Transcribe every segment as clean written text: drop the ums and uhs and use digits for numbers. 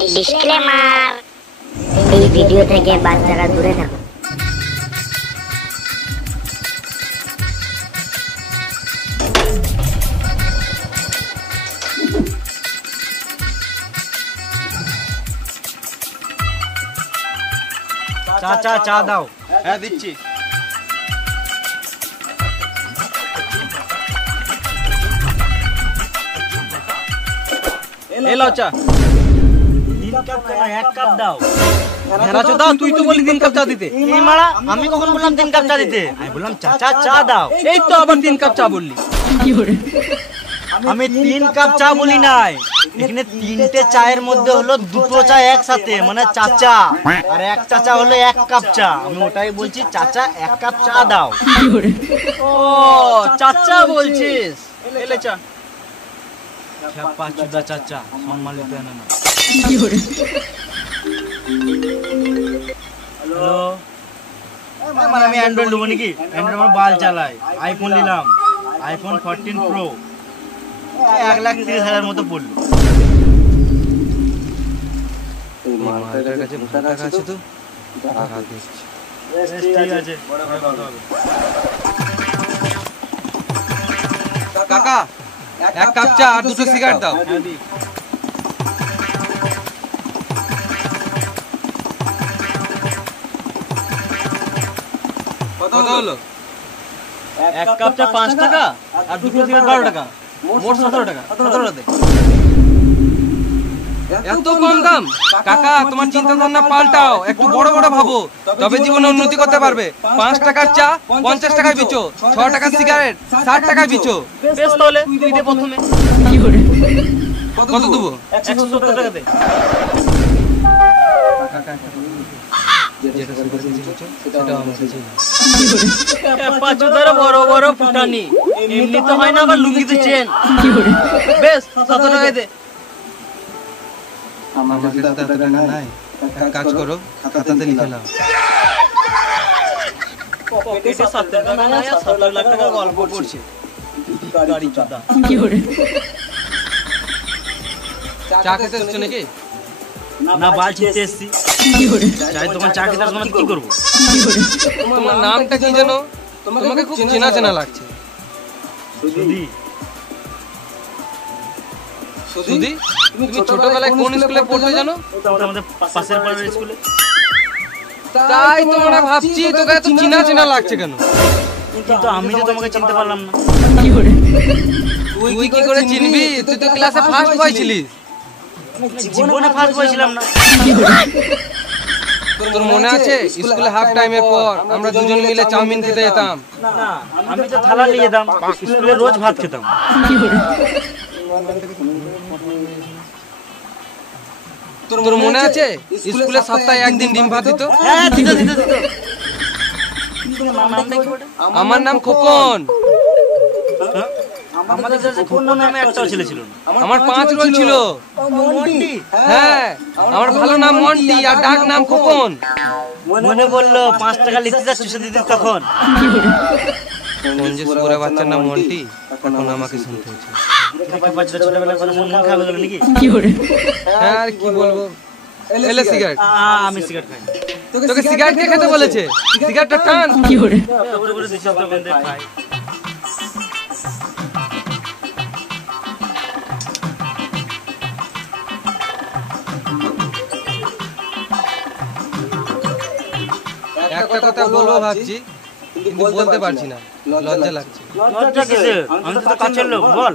Disclaimer, এই video থেকে বাচ্চারা দূরে থাকো। চাচা চা দাও। হ্যাঁ দিচ্ছি। এলো চা। 3 কাপ কেন, 1 কাপ দাও। হেরাচো দাও, তুই তো বলি 3 কাপ চা দিতে। এই মারা, আমি কখন বললাম 3 কাপ চা দিতে? আমি বললাম চাচা চা দাও। এই তো আবার 3 কাপ চা বললি। কি করে? আমি 3 কাপ চা বলি নাই, এখানে 3টে চায়ের মধ্যে হলো 2টো চা একসাথে, মানে চাচা, আর 1 চাচা হলো 1 কাপ চা। আমি ওটাই বলছি, চাচা 1 কাপ চা দাও। ও চাচা বলছিস, এলে চা। খেপা চুদা চাচা, সম্মানিত না। হ্যালো, মানে আমি অ্যান্ড্রয়েড নেবো নাকি? অ্যান্ড্রয়েড আমার বাল চালাই। আইফোন নিলাম, আইফোন 14 প্রো, 1,30,000 মতো পড়লো। কাকা 1 কাপ চা আর 2টো সিগারেট দাও। কত হলো? 1 কাপ চা 5 টাকা আর 2টো সিগারেট 12 টাকা, মোট 17 টাকা। 17 টাকা এত কম দাম? কাকা তোমার চিন্তা ভাবনা পাল্টাও, একটু বড় বড় ভাবো, তবে জীবনে উন্নতি করতে পারবে। 5 টাকার চা 50 টাকায় বেচো, 6 টাকার সিগারেট 60 টাকায় বেচো। বেশ, তাহলে তুই দে প্রথমে। কত দেবো? 170 টাকা দে। বড় বড় ফুটানি, এমনি তো হয় না, আবার লুঙ্গিতে চেন। বেশ, 7 টাকায় দে। আমার কাছে তো এত টাকা নাই, এক কাজ করো, খাতাতে লিখে নাও। পকেটে 7 টাকা নাই আর 7 লাখ টাকা গল্প করছে। গাড়ি চোদা। কি করে? চা খেতে এসছো নাকি? না, বাল ছিঁড়তে এসছি। কি করে? চাই তোমার চা খেতে আসবো, কি করবো? তোমার নামটা কি জানো? তোমাকে খুব চেনা চেনা লাগছে। সুধি। সুধি? তুমি ছোটবেলায় কোন স্কুলে পড়তে জানো? আমাদের পাশের পাড়ার স্কুলে। তাই তোমরা ভাবছি তোকে এত চেনা চেনা লাগছে কেন? কিন্তু আমি তো তোমাকে চিনতে পারলাম না। কি করে? তুই কি করে চিনবি? তুই তো ক্লাসে ফার্স্ট বয় ছিলিস। জীবনে ফার্স্ট বয় ছিলাম না। তোর মনে আছে স্কুলে হাফ টাইমের পর আমরা দুজন মিলে চাউমিন খেতে যেতাম? না, আমি তো থালা নিয়ে যেতাম, স্কুলে রোজ ভাত খেতাম। তোর মনে আছে স্কুলে সপ্তাহে একদিন ডিম ভাত দিত? হ্যাঁ, দিত। আমার নাম খোকন। আমাদের কাছে খোকন নামে একটাও ছেলে ছিল না। আমার 5 রোল ছিল। মন্টি? হ্যাঁ, আমার ভালো নাম মন্টি আর ডাক নাম খোকন। মনে বললো 5 টাকা লিখতে যা চুষে দিতি তখন। কোন যে সুরে বাচ্চার নাম মন্টি, এখন আমাকে শুনতে হচ্ছে। ছোটবেলার কথা শুনে মন খারাপ হলো নাকি? হ্যাঁ, আর কি বলবো। এলে সিগারেট। আমি সিগারেট খাই। তোকে সিগারেট কে খেতে বলেছে? সিগারেটটা টান। কি করে? খাই। একটা কথা বলবো ভাবছি, কিন্তু বলতে পারছি না, লজ্জা লাগছে। লজ্জা কিসের? আমি তো কাছের লোক, বল।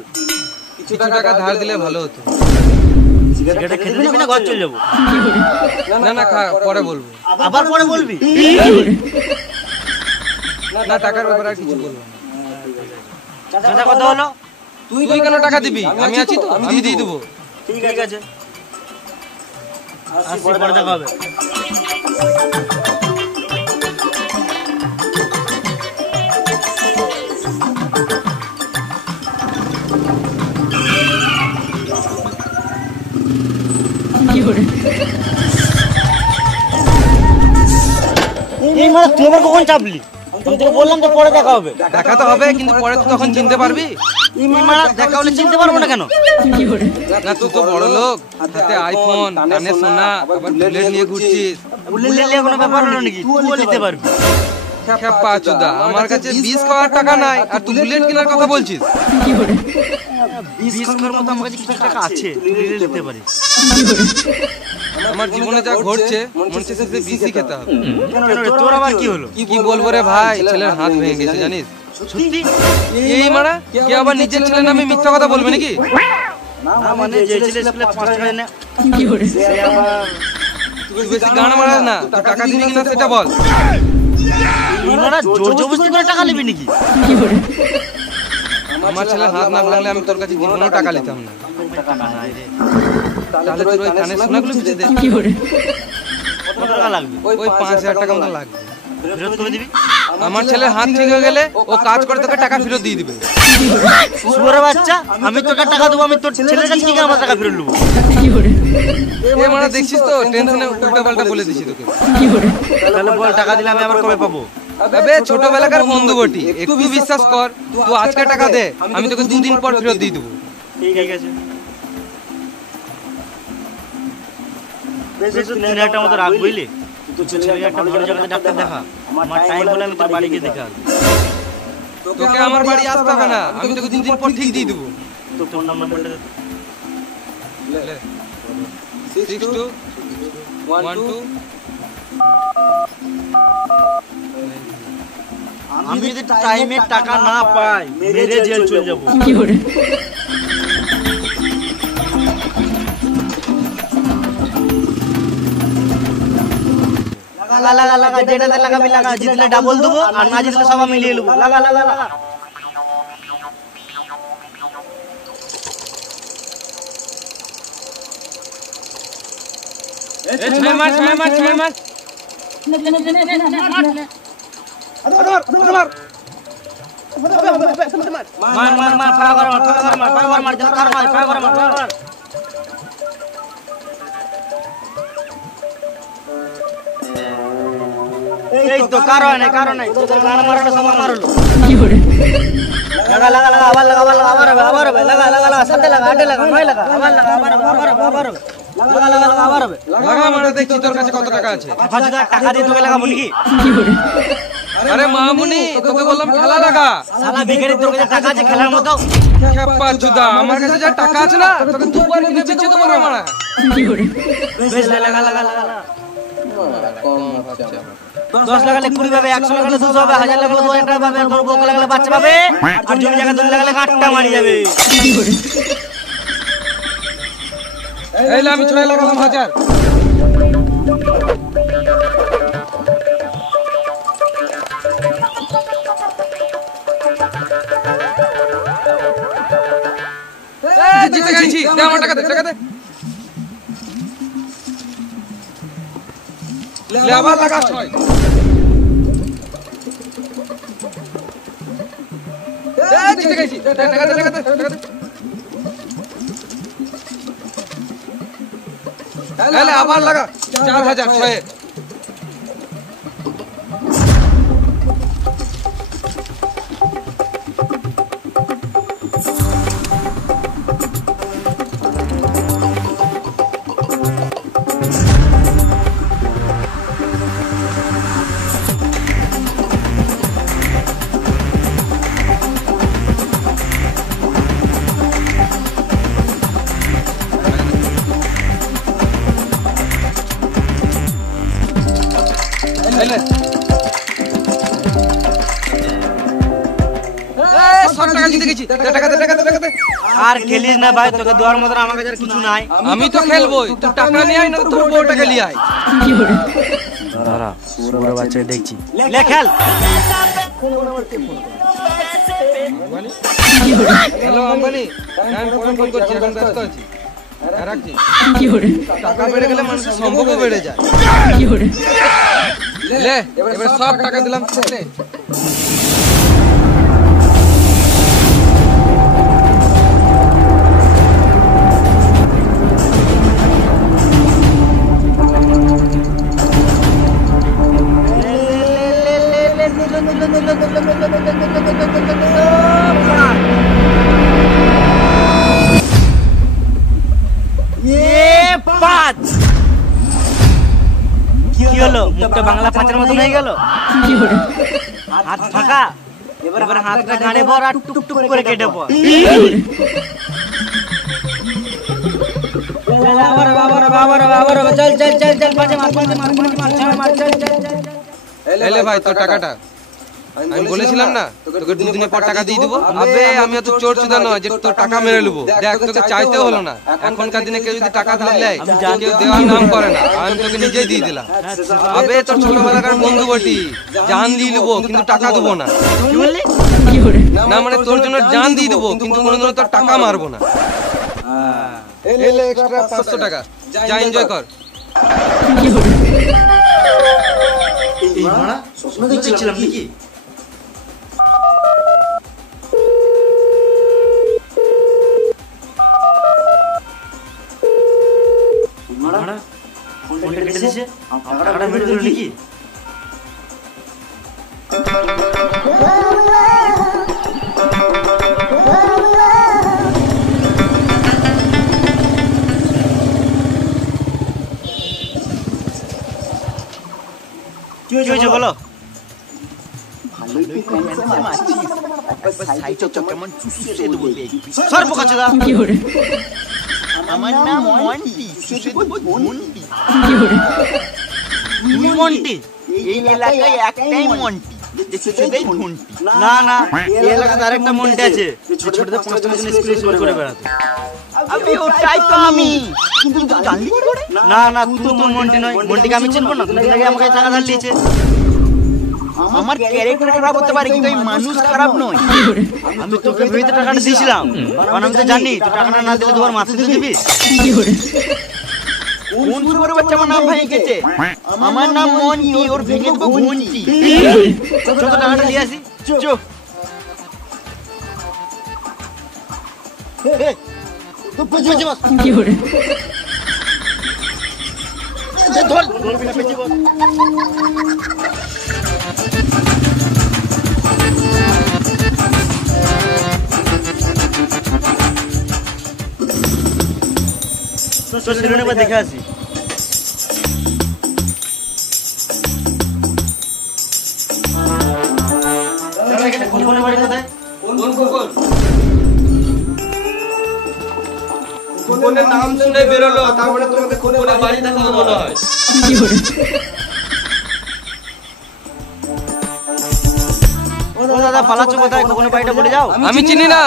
কিছু টাকা ধার দিলে ভালো হতো। সিগারেট খেতে দিবি না ঘর চলে যাবো? না, পরে বলবো। আবার পরে বলবি? না, টাকার ব্যাপারে আর কিছু বলবো না। চাচা কত হলো? তুই কেন টাকা দিবি? আমি আছি তো, আমি দিয়ে দেবো। ঠিক আছে, আসছি, পরে দেখা হবে। এই মানে তুই আবার কখন চাপলি? আমি তোকে বললাম তো পরে দেখা হবে। দেখা তো হবে, কিন্তু পরে তো তখন চিনতে পারবি। মারা দেখা হলে চিনতে পারবো না কেন? না তুই তো বড় লোক, হাতে আইফোন, কানে সোনা, আবার বুলেট নিয়ে ঘুরছিস। বুলেট নিয়ে কোনো ব্যাপার হলো নাকি? তুই নিতে পারবি। খেপা চোদা, আমার কাছে 20 খাওয়ার টাকা নাই আর তুই বুলেট কেনার কথা বলছিস? 20 খাওয়ার মতো আমার কাছে কিছু টাকা আছে, বুলেট নিতে পারি। আমার জীবনে যা ঘটছে মনে হচ্ছে যে 20ই খেতে হবে। কেন রে, তোর আবার কি হলো? কি বলবো রে ভাই, ছেলের হাত ভেঙে গেছে জানিস? সত্যি? এই মারা কে আবার নিজের ছেলের নামে মিথ্যা কথা বলবে নাকি? না মানে যে ছেলে স্কুলে 5 টাকা দেয় না, সে আবার তুই বেশি গান মারাস না, তুই টাকা দিবি কিনা সেটা বল। ইনারা জোর জবরদস্তি করে টাকা নেবে নাকি? আমার ছেলের হাত না ভাঙলে আমি তোর কাছে জীবনেও টাকা নিতাম না। তাহলে তোর ওই কানের সোনাগুলো বুঝে দে। কত টাকা লাগবে? ওই 5000 টাকা মতো লাগবে। ফেরত করে দিবি? আমার ছেলের হাত ঠিক হয়ে গেলে ও কাজ করে তোকে টাকা ফেরত দিয়ে দিবে। শুয়োরের বাচ্চা, আমি তোকে টাকা দেবো, আমি তোর ছেলের কাছে কি আমার টাকা ফেরত নেবো? এ মারা দেখছিস তো টেনশনে উল্টা পাল্টা বলে দিছি তোকে। তাহলে বল টাকা দিলে আমি আবার কবে পাবো? আবে ছোটবেলাকার বন্ধু বটি, একটু বিশ্বাস কর। তুই আজকে টাকা দে, আমি তোকে 2 দিন পর ফেরত দিয়ে দেবো। ঠিক আছে, বেশ 3000 টাকা মতো রাখ, বুঝলি? তুই ছেলেকে একটা ভালো জায়গাতে ডাক্তার দেখা, আমার টাইম হলে আমি তোর বাড়ি গিয়ে দেখা আসবো। তোকে আমার বাড়ি আসতে হবে না, আমি তোকে 2 দিন পর ঠিক দিয়ে দেবো। তো ফোন নাম্বারটা দে। 6212। আমি যদি টাইমে টাকা না পাই মেরে জেল চলে যাব। লাগা লাগা লাগা, যেটাতে লাগাবি লাগা, জিতলে ডাবল দেবো আর না জিতলে সব মিলিয়ে নেবো। লাগা লাগা লাগা। ছয় মাস মার মার মার, ফায়া কর মার, ফায়া কর মার, ফায়া কর মার, যা কর মার, ফায়া কর মার, ফায়া কর। এই তো কারো নাই, তোদের গান মারাটা সব আমার হলো। লাগা লাগা লাগা, আবার লাগা, আবার লাগা, আবার হবে, লাগা লাগা লাগা, 7 লাগা, 8 লাগা, 9 লাগা, আবার লাগা, আবার হবে, আবার হবে, লাগা লাগা লাগা, আবার হবে। লাগা মারা, দেখছি তোর কাছে কত টাকা আছে। 5000 টাকা দিয়ে তোকে লাগাবো নাকি? আরে মামুনি, তোকে বললাম খেলা লাগা। শালা ভিখারি, তোর কাছে টাকা আছে খেলার মতো? খেপা চুদা, আমার কাছে যা টাকা আছে না তোকে দুবার কিনে বেচে দেবো রে মারা। বেশ লাগা লাগা লাগা লাগা। 10 লাগালে 20 পাবে, 100 লাগালে 200 হবে, 1000 লাগালে 2000 টাকা পাবে, আর তোর বউকে লাগালে বাচ্চা পাবে, আর জমি জায়গা 2 লাগালে গাঁটটা মারি যাবে। এই লে, আমি 6 লাগালাম 1000। জিতে গেছি, দে আমার টাকা দে, টাকা দে। লে আবার লাগা 6। জিতে গেছি, দে টাকা দে, টাকা দে, টাকা দে। লে আবার লাগা 4000 6। আর খেলিস না ভাই, তোকে দেওয়ার মতো আমার কাছে আর কিছু নাই। আমি তো খেলবোই, তুই টাকা নিয়ে আয় না তোর বউটাকে নিয়ে আয়। দাঁড়া, শুয়োরের বাচ্চা দেখছি, লে খেল। হ্যালো আম্বানি, আমি পরে ফোন করছি, এখন ব্যস্ত আছি। রাখছি। টাকা বেড়ে গেলে মানুষের সম্পর্কও বেড়ে যায়। লে এবারে সব টাকা দিলাম। 5। কি হলো, মুখটা বাংলা 5-এর মতন হয়ে গেল? হাত ফাঁকা, এবার হাতটা গাড়ে ভর আর টুকটুক করে কেটে পড়। এলে ভাই তোর টাকাটা। আমি বলেছিলাম না তোকে 2 দিনের পর টাকা দিয়ে দেবো। আবে আমি এত চোর চুদা নয় যে তোর টাকা মেরে নেবো। দেখ তোকে চাইতেও হলো না। এখনকার দিনে কেউ যদি টাকা ধার নেয় কেউ দেওয়ার নাম করে না। আমি তোকে নিজেই দিয়ে দিলাম। আবে তোর ছোটবেলাকার বন্ধু বটি, জান দিয়ে দেবো কিন্তু টাকা দেবো না। কি বললি? না মানে তোর জন্য জান দিয়ে দেবো কিন্তু কোনোদিনও তোর টাকা মারবো না। এলে এক্সট্রা 500 টাকা, যা এনজয় কর। এই মারা স্বপ্ন দেখছিলাম নাকি? মারা ফোনটা কেটে দিয়েছে, টাকাটা মেরে দিল নাকি? কি হয়েছে বলো? আমার নাম মন্টি। মন্টি? এই এলাকায় একটাই মন্টি, না না এই এলাকাতে আরেকটা মন্টি আছে, ছোটদের 5টা জন স্কুলে করে বেড়াতো। আমি ওটাই তো আমি, কিন্তু জানলি কি করে? না না তুই তো মন্টি নয়, মন্টিকে আমি চিনবো না? তুমি আগে আমাকে টাকা ধার দিয়েছে। আমার ক্যারেক্টার খারাপ হতে পারে কিন্তু এই মানুষ খারাপ নয়। আমি তোকে ভেবে টাকাটা দিয়েছিলাম, কারণ আমি তো জানি তুই টাকাটা না দিলে তোমার মাথায় তো দিবি। কোন সুরে বাচ্চা আমার নাম ভেঙে গেছে? আমার নাম মন্টি, ওর ভেঙে দেবো ঘন্টি। চল তো টাকাটা নিয়ে আসি। চো তো পেছনে বস। কি করে ধর ধরবি না, পেছনে বস। তো সেলুনে বা দেখে আসি। খোকনের বাড়ি কোথায়? খোকনের নাম শুনে বেরোলো, তারপরে তোমাকে খোকনের বাড়ি দেখাবো মনে হয়। ও দাদা পালাচ্ছ কোথায়? খোকনের বাড়িটা বলে যাও। আমি চিনি না।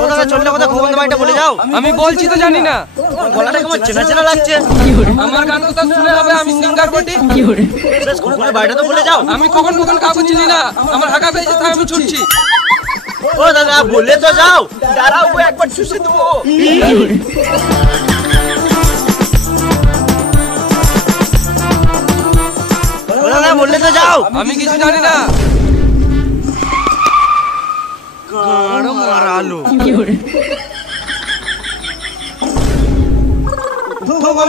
ও দাদা চললে কোথায়? খোকনের বাড়িটা বলে যাও। আমি বলছি তো জানি না। গলাটা কেমন চেনা চেনা লাগছে। আমার গান কথা শুনে হবে আমি সিঙ্গার বটি। খোকনের বাড়িটা তো বলে যাও। আমি কখন কাউকে চিনি না। আমার হাগা পেয়েছে তাই আমি ছুটছি। ও দাদা বলে তো যাও। দাঁড়াও একবার চুষে দেবো। ও দাদা বললে তো যাও। আমি কিছু জানি না। গাড় মারালো।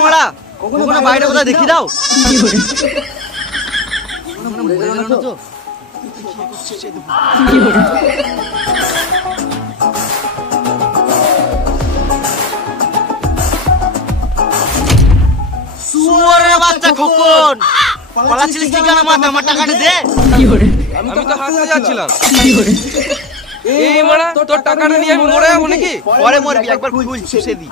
মারা খোকনের বাড়িটা কোথায় দেখি দাও। শুয়োরের বাচ্চা খোকন, পালাচ্ছিলিস কি কেন? আমার টাকাটা দে। আমি তো হাসতে যাচ্ছিলাম। এই মারা তোর টাকাটা নিয়ে আমি মরে যাবো নাকি? পরে মরবি, একবার খুল চুষে দি।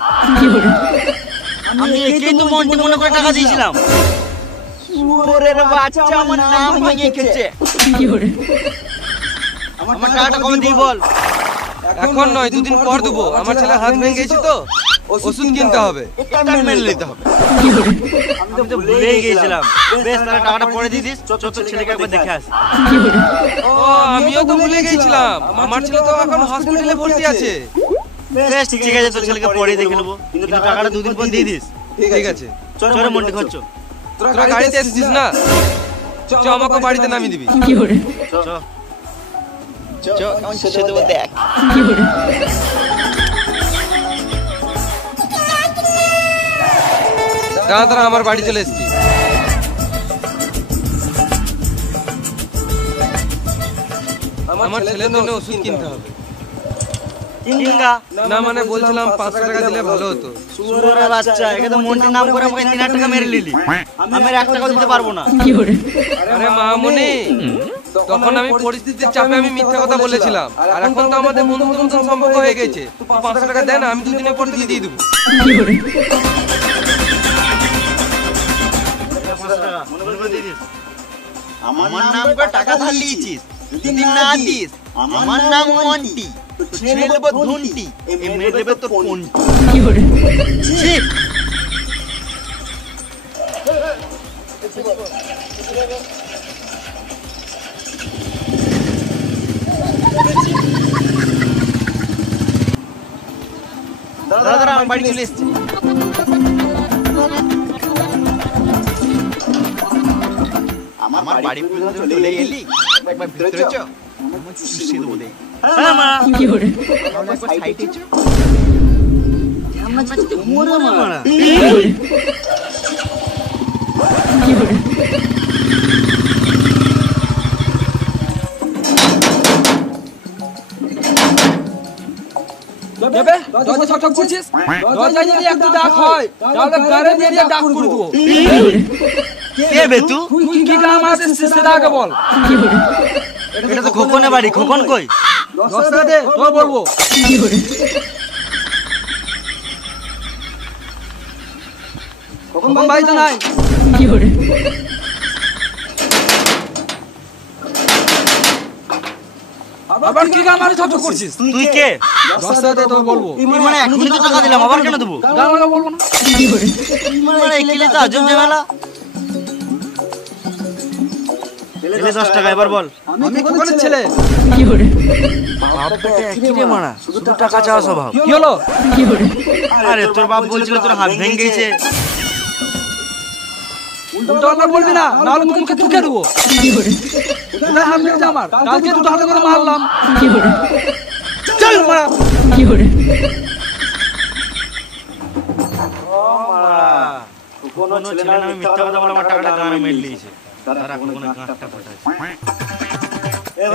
আমি একেই তো মন্টি মনে করে টাকা দিয়েছিলাম। শুয়োরের বাচ্চা আমার নাম ভেঙে খেছে। আমার টাকাটা কবে দিই বল? এখন নয়, 2 দিন পর দেবো। আমার ছেলে হাত ভেঙে গেছে তো ওষুধ কিনতে হবে। এটা মেনে নিতে হবে। আমি তো ভুলেই গিয়েছিলাম। বেশ তাহলে টাকাটা পরে দিয়ে দিস। চল ছেলেকে একবার দেখে আসি। ও আমিও তো ভুলে গিয়েছিলাম। আমার ছেলে তো এখন হসপিটালে ভর্তি আছে। বেশ ঠিক আছে, তোর ছেলেকে পরে দেখে নেবো, কিন্তু টাকাটা 2 দিন পর দিয়ে দিস। ঠিক আছে চল মন্টি খরচ। তোরা গাড়িতে এসেছিস না? চ আমাকে বাড়িতে নামিয়ে দিবি। দেখ দাঁড়া আমার বাড়ি চলে এসেছি। আমার ছেলের জন্য ওষুধ কিনতে হবে। কিংগা না মানে বলছিলাম 500 টাকা দিলে ভালো হতো। সুরের বাচ্চা, একে তো মন্টির নাম করে আমাকে 3000 টাকা মেরে নিলি। আমি আর 1 টাকা দিতে পারবো না। আরে মামুনি, তখন আমি পরিস্থিতির চাপে আমি মিথ্যা কথা বলেছিলাম, আর এখন তো আমাদের বন্ধুত্ব মতন সম্পর্ক হয়ে গেছে। 500 টাকা দেন, আমি 2 দিনের পর দিয়ে দেবো। মনে করে দিয়ে দিস। আমার নাম করে টাকা ধার নিয়েছিস, যদি না দিস আমার নাম মন্টি, ছেড়ে দেব ধুনটি, মেরে দেবে তোর পন্টি। ছি! দাদা দাদা আমার বাড়ি চলে এসেছি। আমার বাড়ি পর্যন্ত চলে এলি, একবার ভিতরে চ, আমি চুষি দেবো দে। হ্যাঁ মা, কি করে তাহলে একবার সাইডে চ। আমরা তো মরে মারা কি করে দেবে দরজা ছটফট করছিস, দরজা যদি একটু ডাক হয় তাহলে গারে দিয়ে ডাক করে দেবো। কে বে তুই? কি কাম আছে সেটা আগে বল। এটা তো খোকনের বাড়ি, খোকন কই? দশটা দে তো বলবো। খোকন ভাই তো নাই। আবার কি কাম আছে ছটফট করছিস? তুই কে? দশটা দে তো বলবো। তুই মানে এখনই তো টাকা দিলাম, আবার কেন দেবো? গান বলবো না। মানে একিলে তো আজব ঝামেলা। ছেলে 10 টাকা, এবার বল। আমি খোকনের ছেলে। বাপ বেটা একই রে মারা, শুধু টাকা চাওয়া স্বভাব। কি হলো? আরে তোর বাপ বলছিল তোর হাত ভেঙে গেছে। উল্টো কথা বলবি না, নাহলে তোমাকে ঠুকে দেবো। কোথায় হাত লেগেছে আমার? কালকে দুটো হাতে করে মারলাম। চল মারা। কোনো ছেলে নামে মিথ্যা কথা বলে আমার টাকাটা গানে মেরে নিয়েছে। তারা কোনো গাঁটটা ফোটায়।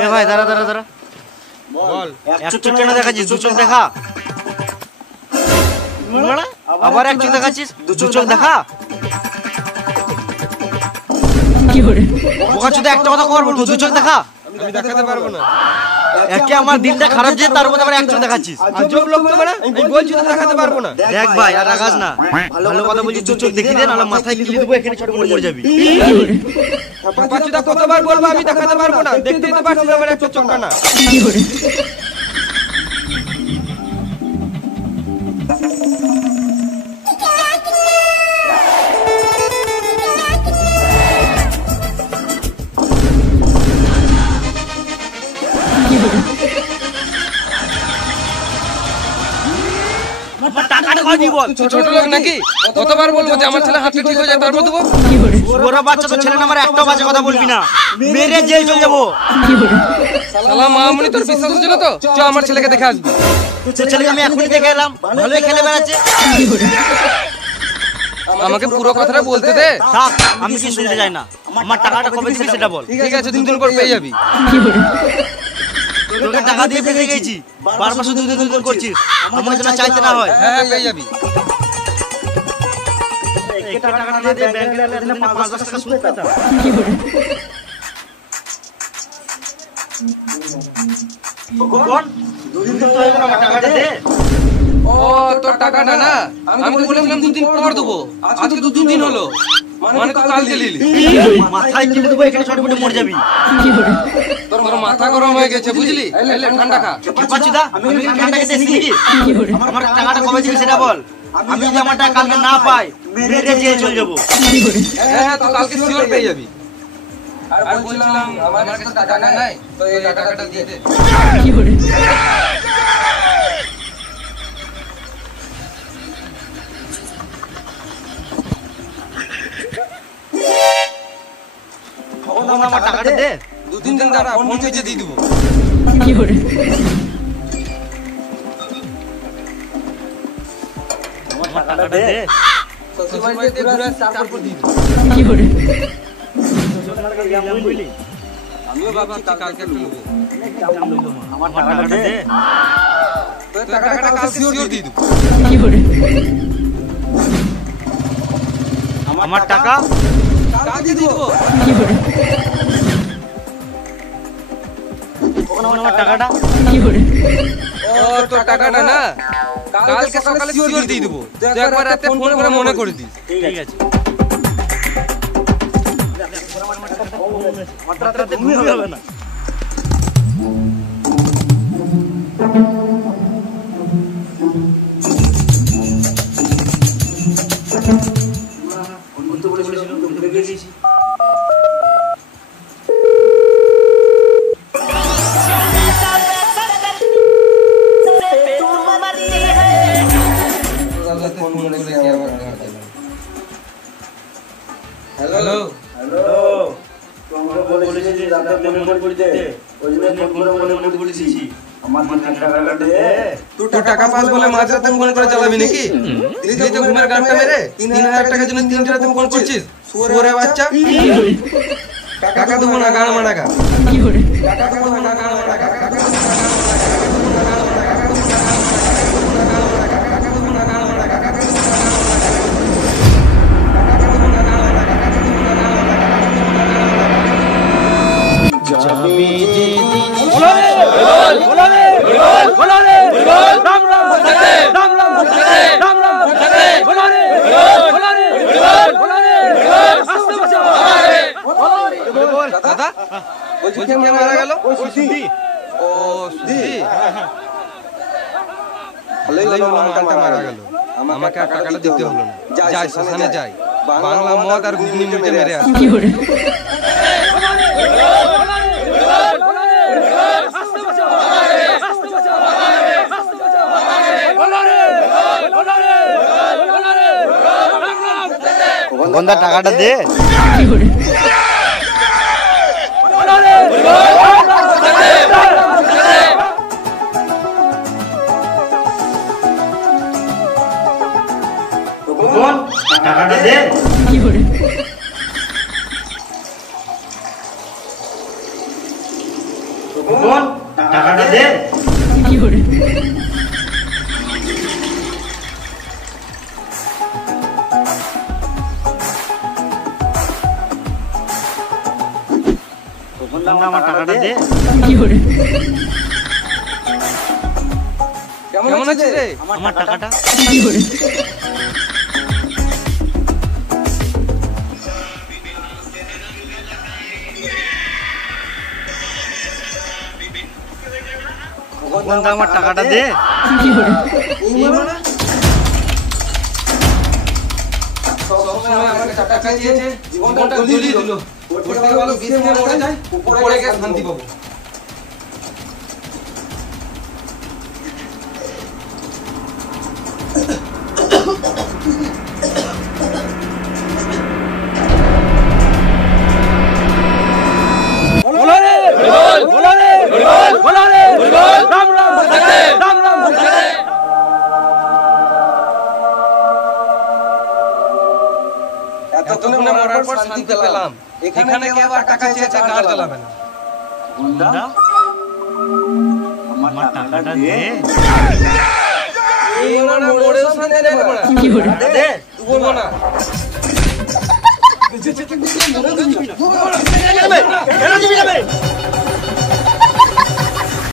এ ভাই দাঁড়া দাঁড়া দাঁড়া, বল। এক চোখ কেন দেখাচ্ছিস? 2 চোখ দেখা। আবার 1 চোখ দেখাচ্ছিস, 2 চোখ দেখা। বোকা চোদা, একটা কথা কবার বলবো, 2 চোখ দেখা। আমি দেখাতে পারবো না। একে আমার দিনটা খারাপ যে, তার মধ্যে আবার 1 চোখ দেখাচ্ছিস। আজব লোক তো মানে, আমি বলছি তো দেখাতে পারবো না। দেখ ভাই, আর রাগাস না, ভালো কথা বলছি, 2 চোখ দেখিয়ে দে, নাহলে মাথায় কিলি দেবো, এখানে ছোট মরে যাবি। পাঁচুদা কতবার বলবো আমি দেখাতে পারবো না, দেখতেই তো পাচ্ছিস আমার একটা চোখটা না। টাকাটা কই দিব? ছোট লোক নাকি? কতবার বলবো যে আমার ছেলে হাতটা ঠিক হয়ে যায় তারপর দেবো? ওরা বাচ্চা তো, ছেলে আমার একটাও বাজে কথা বলবি না, মেরে জেল চলে যাবো। শালা মামুনি, তোর বিশ্বাস হচ্ছিল তো? চ আমার ছেলেকে দেখে আসবি। তোর ছেলেকে আমি এখনই দেখে এলাম, ভালোই খেলে বেড়াচ্ছে। আমাকে পুরো কথাটা বলতে দে। থাক, আমি কি শুনতে চাই না। আমার টাকাটা কবে দিবি সেটা বল। ঠিক আছে, 2 দিন পর পেয়ে যাবি। তোকে টাকা দিয়ে ফেসে গেছি, বারবার শুধু দুধ করছিস, আমার জন্য চাইতে না হয়। হ্যাঁ পেয়ে যাবি। টাকাটা না দিয়ে ব্যাংকে দিলে 5-10 টাকা সুদ পেতাম। কোন? 2 দিন তো হয়ে গেল, আমার টাকাটা দে। ও তোর টাকাটা না, আমি তো বলেছিলাম 2 দিন পর দেবো, আজকে তো 2 দিন হলো, মানে তো কালকে নিলি। মাথায় কিলে দেবো, এখানে ছটফটে মরে যাবি। তোর মাথা গরম হয়ে গেছে বুঝলি? এলে ঠান্ডা খা। পাচ্ছিদা, আমি ঠান্ডা খেতে এসেছি নাকি? আমার টাকাটা কবে দিবি সেটা বল। আমি যদি আমার টাকা কালকে না পাই, মেরে জেল চলে যাবো। হ্যাঁ তো কালকে শিওর পেয়ে যাবি। আর বলছিলাম আমার কাছে টাকা নাই, তো এই টাকাটা দিয়ে দে। আমার টাকাটা দে। 2 দিন দাঁড়া, ফোন পেজে দিয়ে দিব। আমার টাকাটা দে। শ্বশুরবাড়িতে ঘুরে আসছি, তারপর দিয়ে দিব। আমিও ভাবছি কালকে একটা নেবো। আমার টাকাটা দে। তোর টাকাটা কালকে শিওর দিয়ে দেবো। আমার টাকা কালকে দিয়ে দেবো। কখন আমার টাকাটা? ও তোর টাকাটা না কালকে সকালে শিওর দিয়ে দেবো। তুই একবার রাতে ফোন করে মনে করে দিস। ঠিক আছে। মাত্রাতে ঘুমিয়ে হবে না। হ্যালো তোর টাকা পাস বলে মাঝরাতে ফোন করে চালাবি নাকি? দিলি তো ঘুমের গানটা মেরে 3000 টাকার জন্য 3টা রাতে ফোন করছিস। শুয়োরে বাচ্চা। টাকা দেবো না গান মারা গা। টাকা দেবো না গান মারা গা। দাদা বলছি কে মারা গেল? ও সুধি। মালটা মারা গেল। আমাকে আর টাকাটা দিতে হলো না। যাই শ্মশানে যাই, বাংলা মদ আর ঘুগনি মিটে মেরে আসি। গন্ধা টাকাটা দে। টাকাটা দে। টাকাটা দে। আমার টাকাটা দে। কেমন আছিস রে? আমার টাকাটা। আমার টাকাটা দে। সবসময় আমাকে টাকা দিয়েছে, জীবনটা জ্বলিয়ে দিল। ওর থেকে ভালো বিষ খেয়ে মরে যায়, উপরে গিয়ে শান্তি পাবো। এতক্ষণে মরার পর শান্তি পেলাম। এখানে কেউ আর টাকা চেয়েছে গাড় চালাবে না। আমার টাকাটা দে। এই মানে মরেও শান্তি নেই রে বড়া। দে। দেবো না। কেন দিবি না?